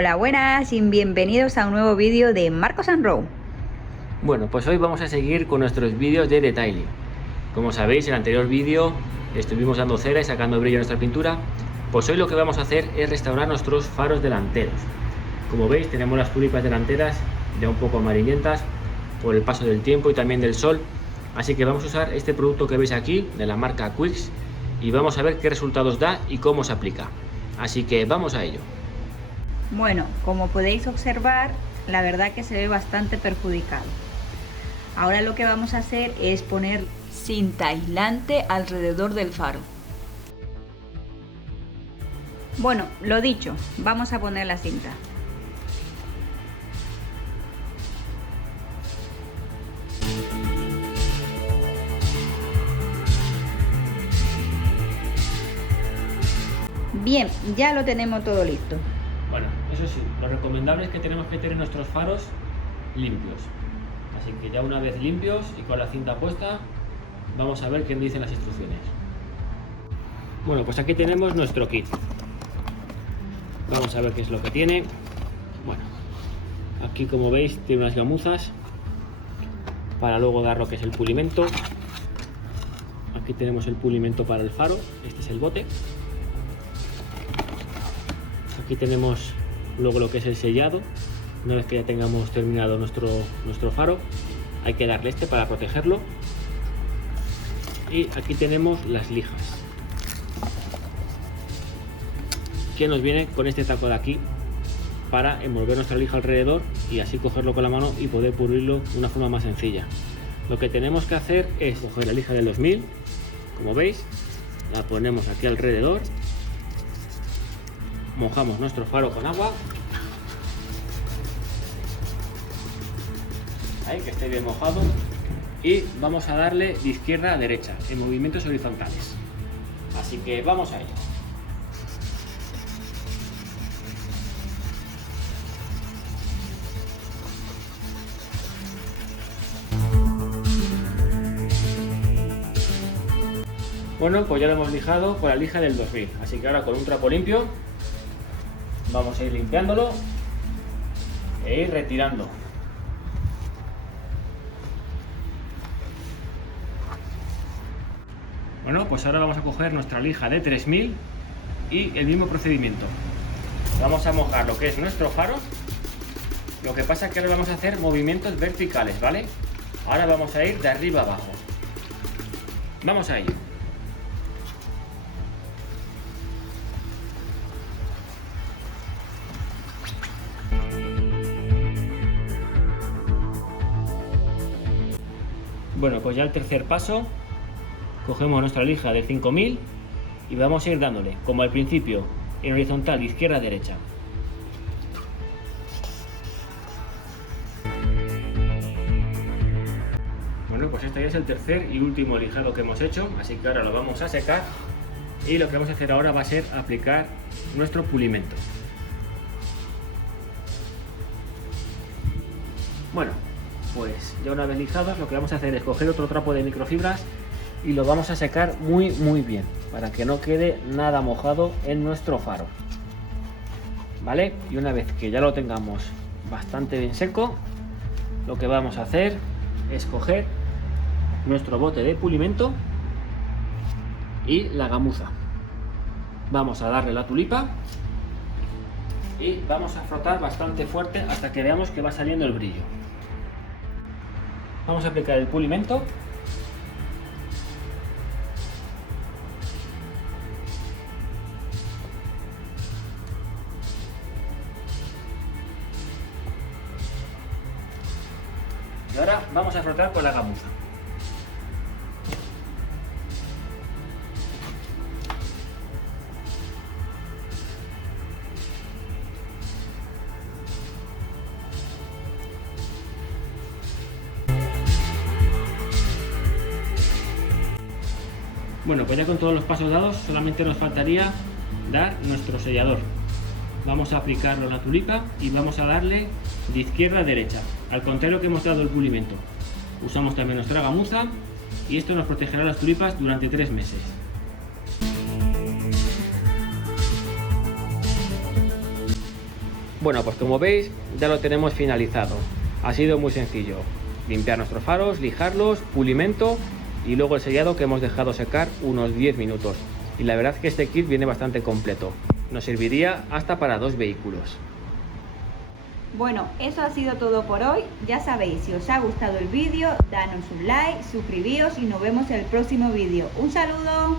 Hola, buenas y bienvenidos a un nuevo vídeo de Marcos & Row. Bueno, pues hoy vamos a seguir con nuestros vídeos de detailing. Como sabéis, en el anterior vídeo estuvimos dando cera y sacando brillo a nuestra pintura. Pues hoy lo que vamos a hacer es restaurar nuestros faros delanteros. Como veis, tenemos las tulipas delanteras ya un poco amarillentas por el paso del tiempo y también del sol. Así que vamos a usar este producto que veis aquí, de la marca Quix, y vamos a ver qué resultados da y cómo se aplica. Así que vamos a ello. Bueno, como podéis observar, la verdad que se ve bastante perjudicado. Ahora lo que vamos a hacer es poner cinta aislante alrededor del faro. Bueno, lo dicho, vamos a poner la cinta. Bien, ya lo tenemos todo listo. Bueno, eso sí, lo recomendable es que tenemos que tener nuestros faros limpios. Así que ya una vez limpios y con la cinta puesta, vamos a ver qué dicen las instrucciones. Bueno, pues aquí tenemos nuestro kit. Vamos a ver qué es lo que tiene. Bueno, aquí como veis tiene unas gamuzas para luego dar lo que es el pulimento. Aquí tenemos el pulimento para el faro, este es el bote. Aquí tenemos luego lo que es el sellado. Una vez que ya tengamos terminado nuestro faro, hay que darle este para protegerlo. Y aquí tenemos las lijas, que nos viene con este taco de aquí para envolver nuestra lija alrededor y así cogerlo con la mano y poder pulirlo de una forma más sencilla. Lo que tenemos que hacer es coger la lija del 2000, como veis, la ponemos aquí alrededor, mojamos nuestro faro con agua, ahí que esté bien mojado, y vamos a darle de izquierda a derecha en movimientos horizontales. Así que vamos a ello. Bueno, pues ya lo hemos lijado con la lija del 2000, así que ahora con un trapo limpio vamos a ir limpiándolo e ir retirando. Bueno, pues ahora vamos a coger nuestra lija de 3000 y el mismo procedimiento. Vamos a mojar lo que es nuestro faro. Lo que pasa es que ahora vamos a hacer movimientos verticales, ¿vale? Ahora vamos a ir de arriba a abajo. Vamos a ello. Bueno, pues ya el tercer paso, cogemos nuestra lija de 5000 y vamos a ir dándole, como al principio, en horizontal, izquierda a derecha. Bueno, pues este ya es el tercer y último lijado que hemos hecho, así que ahora lo vamos a secar y lo que vamos a hacer ahora va a ser aplicar nuestro pulimento. Bueno, pues ya una vez lijados, lo que vamos a hacer es coger otro trapo de microfibras y lo vamos a secar muy bien para que no quede nada mojado en nuestro faro, ¿vale? Y una vez que ya lo tengamos bastante bien seco, lo que vamos a hacer es coger nuestro bote de pulimento y la gamuza. Vamos a darle la tulipa y vamos a frotar bastante fuerte hasta que veamos que va saliendo el brillo. Vamos a aplicar el pulimento. Y ahora vamos a frotar con la gamuza. Bueno, pues ya con todos los pasos dados, solamente nos faltaría dar nuestro sellador. Vamos a aplicarlo en la tulipa y vamos a darle de izquierda a derecha, al contrario que hemos dado el pulimento. Usamos también nuestra gamuza y esto nos protegerá las tulipas durante 3 meses. Bueno, pues como veis ya lo tenemos finalizado. Ha sido muy sencillo. Limpiar nuestros faros, lijarlos, pulimento y luego el sellado que hemos dejado secar unos 10 minutos. Y la verdad es que este kit viene bastante completo. Nos serviría hasta para 2 vehículos. Bueno, eso ha sido todo por hoy. Ya sabéis, si os ha gustado el vídeo, danos un like, suscribíos y nos vemos en el próximo vídeo. ¡Un saludo!